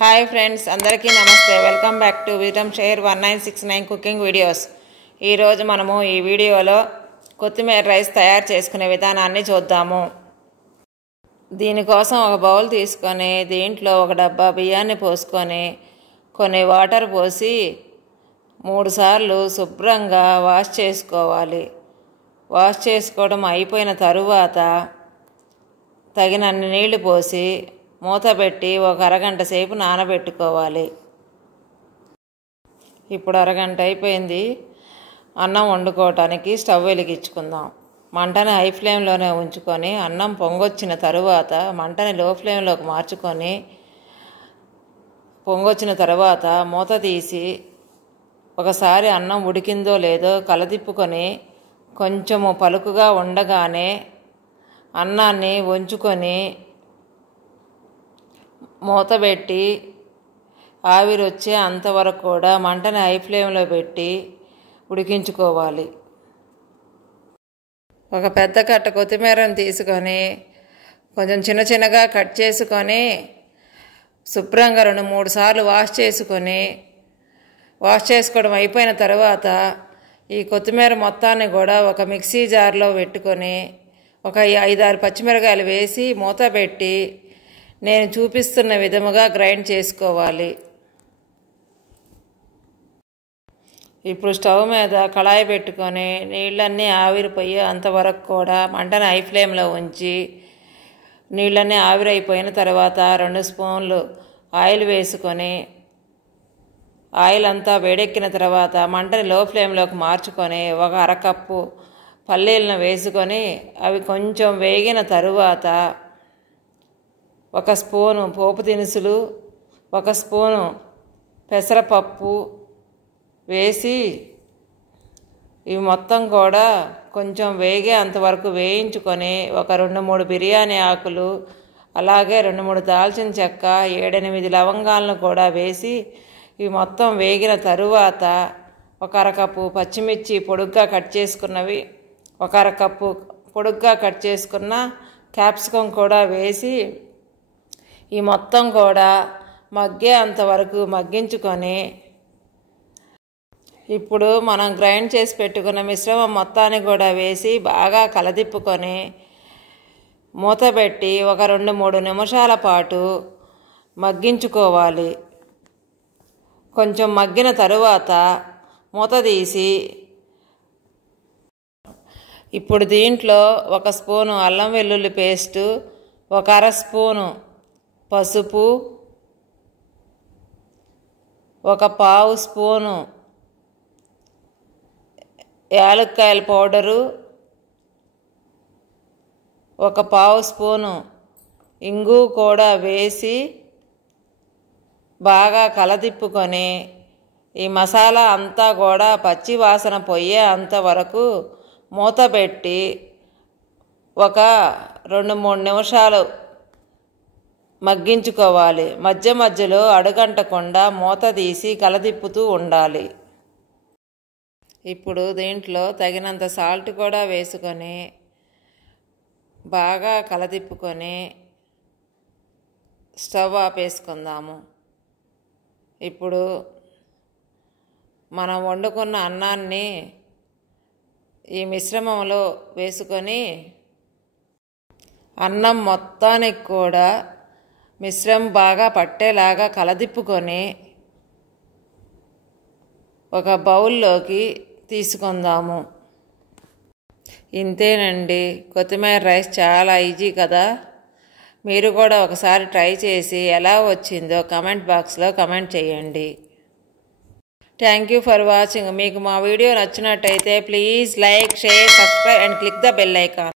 Hi friends, అందరికీ నమస్తే. Welcome back to విటమ్ షేర్ 1969 కుకింగ్ వీడియోస్. ఈరోజు మనము ఈ వీడియోలో కొత్తిమీర రైస్ తయారు చేసుకునే విధానాన్ని చూద్దాము. దీనికోసం ఒక బౌల్ తీసుకొని దీంట్లో ఒక డబ్బా బియ్యాన్ని పోసుకొని కొన్ని వాటర్ పోసి 3 సార్లు శుభ్రంగా వాష్ చేసుకోవాలి. వాష్ చేసుకోవడం అయిపోయిన తరువాత తగినన్ని నీళ్లు పోసి మూత పెట్టి ఒక అరగంట సేపు నానబెట్టుకోవాలి. ఇప్పుడు అరగంట అయిపోయింది. అన్నం వండుకోవటానికి స్టవ్ వెలిగించుకుందాం. మంటని హై ఫ్లేమ్లోనే ఉంచుకొని అన్నం పొంగొచ్చిన తరువాత మంటని లో ఫ్లేమ్లోకి మార్చుకొని పొంగొచ్చిన తరువాత మూత తీసి ఒకసారి అన్నం ఉడికిందో లేదో కలదిప్పుకొని కొంచెము పలుకుగా ఉండగానే అన్నాన్ని వంచుకొని మూత పెట్టి ఆవిరి వచ్చే అంతవరకు కూడా మంటని హై ఫ్లేమ్లో పెట్టి ఉడికించుకోవాలి. ఒక పెద్ద కట్ట కొత్తిమీరను తీసుకొని కొంచెం చిన్న చిన్నగా కట్ చేసుకొని శుభ్రంగా 2-3 సార్లు వాష్ చేసుకోవడం అయిపోయిన తర్వాత ఈ కొత్తిమీర మొత్తాన్ని కూడా ఒక మిక్సీ జార్లో పెట్టుకొని ఒక 5-6 పచ్చిమిరకాయలు వేసి మూత పెట్టి నేను చూపిస్తున్న విధముగా గ్రైండ్ చేసుకోవాలి. ఇప్పుడు స్టవ్ మీద కళాయి పెట్టుకొని నీళ్ళన్నీ ఆవిరిపోయి అంతవరకు కూడా మంటను హై ఫ్లేమ్లో ఉంచి నీళ్ళన్నీ ఆవిరైపోయిన తర్వాత 2 స్పూన్లు ఆయిల్ వేసుకొని ఆయిల్ అంతా వేడెక్కిన తర్వాత మంటని లో ఫ్లేమ్లోకి మార్చుకొని ఒక అరకప్పు పల్లీలను వేసుకొని అవి కొంచెం వేగిన తరువాత 1 స్పూను పోపు దినుసులు 1 స్పూను పెసరపప్పు వేసి ఇవి మొత్తం కూడా కొంచెం వేగే అంతవరకు వేయించుకొని ఒక 2-3 బిర్యానీ ఆకులు అలాగే 2-3 దాల్చిన చెక్క 7-8 లవంగాలను కూడా వేసి ఇవి మొత్తం వేగిన తరువాత ఒక అరకప్పు పచ్చిమిర్చి పొడుగ్గా కట్ చేసుకున్నవి 1 అరకప్పు పొడుగ్గా కట్ చేసుకున్న క్యాప్సికం కూడా వేసి ఈ మొత్తం కూడా మగ్గే అంతవరకు మగ్గించుకొని ఇప్పుడు మనం గ్రైండ్ చేసి పెట్టుకున్న మిశ్రమం మొత్తాన్ని కూడా వేసి బాగా కలదిప్పుకొని మూత పెట్టి ఒక 2-3 నిమిషాల పాటు మగ్గించుకోవాలి. కొంచెం మగ్గిన తరువాత మూత తీసి ఇప్పుడు దీంట్లో 1 స్పూను అల్లం వెల్లుల్లి పేస్టు 1/2 స్పూను పసుపు 1/4 స్పూను యాలక్కాయల పౌడరు 1/4 స్పూను ఇంగు కూడా వేసి బాగా కలదిప్పుకొని ఈ మసాలా అంతా కూడా పచ్చి వాసన పోయే అంతవరకు మూత పెట్టి ఒక 2-3 నిమిషాలు మగ్గించుకోవాలి. మధ్య మధ్యలో అడుగంటకుండా మూత తీసి కలదిప్పుతూ ఉండాలి. ఇప్పుడు దీంట్లో తగినంత సాల్ట్ కూడా వేసుకొని బాగా కలదిప్పుకొని స్టవ్ ఆపేసుకుందాము. ఇప్పుడు మనం వండుకున్న అన్నాన్ని ఈ మిశ్రమంలో వేసుకొని అన్నం మొత్తానికి కూడా మిశ్రమం బాగా పట్టేలాగా కలదిప్పుకొని ఒక బౌల్లోకి తీసుకుందాము. ఇంతేనండి, కొత్తిమీర రైస్ చాలా ఈజీ కదా. మీరు కూడా ఒకసారి ట్రై చేసి ఎలా వచ్చిందో కమెంట్ బాక్స్లో కమెంట్ చేయండి. Thank you for watching. మీకు మా వీడియో నచ్చినట్టయితే please like, share, subscribe and click the bell icon.